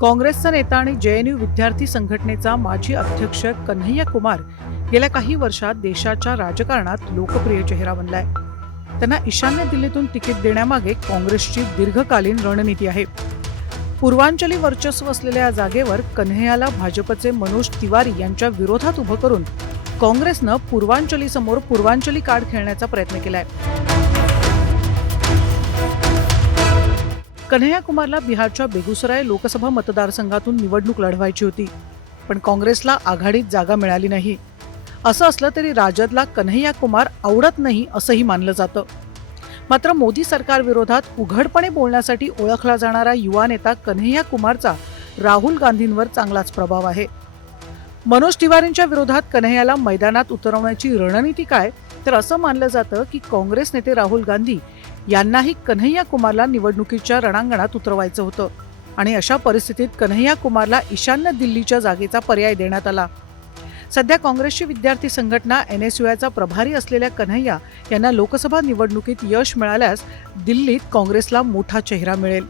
काँग्रेसचा नेता आणि जेएनयू विद्यार्थी संघटनेचा माजी अध्यक्ष कन्हैया कुमार गेल्या काही वर्षात देशाच्या राजकारणात लोकप्रिय चेहरा बनलाय. त्यांना ईशान्य दिल्लीतून तिकीट देण्यामागे काँग्रेसची दीर्घकालीन रणनीती आहे. पूर्वांचली वर्चस्व असलेल्या या जागेवर कन्हैयाला भाजपचे मनोज तिवारी यांच्या विरोधात उभं करून काँग्रेसनं पूर्वांचलीसमोर पूर्वांचली कार्ड खेळण्याचा प्रयत्न केलाय. कन्हैया कुमारला बिहारच्या बेगुसराय लोकसभा मतदारसंघातून निवडणूक लढवायची होती, पण काँग्रेसला आघाडीत जागा मिळाली नाही. असं असलं तरी राजदला कन्हैया कुमार आवडत नाही असंही मानलं जातं. मात्र मोदी सरकारविरोधात उघडपणे बोलण्यासाठी ओळखला जाणारा युवा नेता कन्हैया कुमारचा राहुल गांधींवर चांगलाच प्रभाव आहे. मनोज तिवारींच्या विरोधात कन्हैयाला मैदानात उतरवण्याची रणनीती काय, तर असं मानलं जातं की काँग्रेस नेते राहुल गांधी यांनाही कन्हैया कुमारला निवडणुकीच्या रणांगणात उतरवायचं होतं आणि अशा परिस्थितीत कन्हैया कुमारला ईशान्य दिल्लीच्या जागेचा पर्याय देण्यात आला. सध्या काँग्रेसची विद्यार्थी संघटना एनएसयूआयचा प्रभारी असलेल्या कन्हैया यांना लोकसभा निवडणुकीत यश मिळाल्यास दिल्लीत काँग्रेसला मोठा चेहरा मिळेल.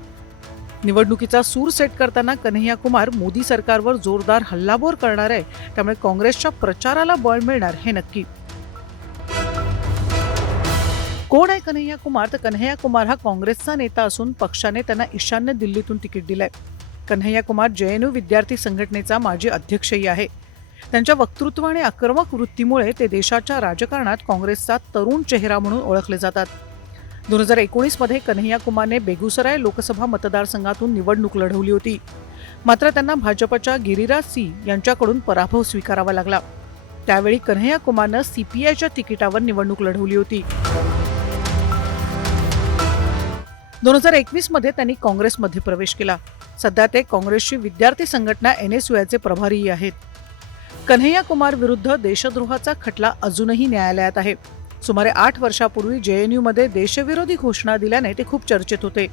निवडणुकीचा सूर सेट करताना कन्हैया कुमार मोदी सरकारवर जोरदार हल्लाबोर करणार आहे, त्यामुळे काँग्रेसच्या प्रचाराला बळ मिळणार हे नक्की. कोण आहे कन्हैया कुमार? तर कन्हैया कुमार हा काँग्रेसचा नेता असून पक्षाने त्यांना ईशान्य दिल्लीतून तिकीट दिलंय. कन्हैया कुमार जेएनयू विद्यार्थी संघटनेचा माजी अध्यक्षही आहे. त्यांच्या वक्तृत्व आणि आक्रमक वृत्तीमुळे ते देशाच्या राजकारणात काँग्रेसचा तरुण चेहरा म्हणून ओळखले जातात. 2019 मध्ये कन्हैया कुमारने बेगुसराय लोकसभा मतदारसंघातून निवडणूक लढवली होती. मात्र त्यांना भाजपच्या गिरिराज सिंह यांच्याकडून पराभव स्वीकारावा लागला. त्यावेळी कन्हैया कुमारनं सीपीआयच्या तिकिटावर निवडणूक लढवली होती. 2021 मध्ये त्यांनी काँग्रेसमध्ये प्रवेश केला. सध्या ते काँग्रेसची विद्यार्थी संघटना एनएसयूआयचे प्रभारीही आहेत. कन्हैया कुमार विरुद्ध देशद्रोहाचा खटला अजूनही न्यायालयात आहे. सुमारे 8 वर्षापूर्वी जेएनयूमध्ये देशविरोधी घोषणा दिल्याने ते खूप चर्चेत होते.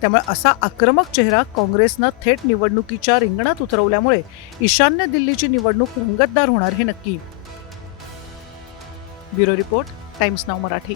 त्यामुळे असा आक्रमक चेहरा काँग्रेसनं थेट निवडणुकीच्या रिंगणात उतरवल्यामुळे ईशान्य दिल्लीची निवडणूक रंगतदार होणार हे नक्की. Bureau report, times now Marathi.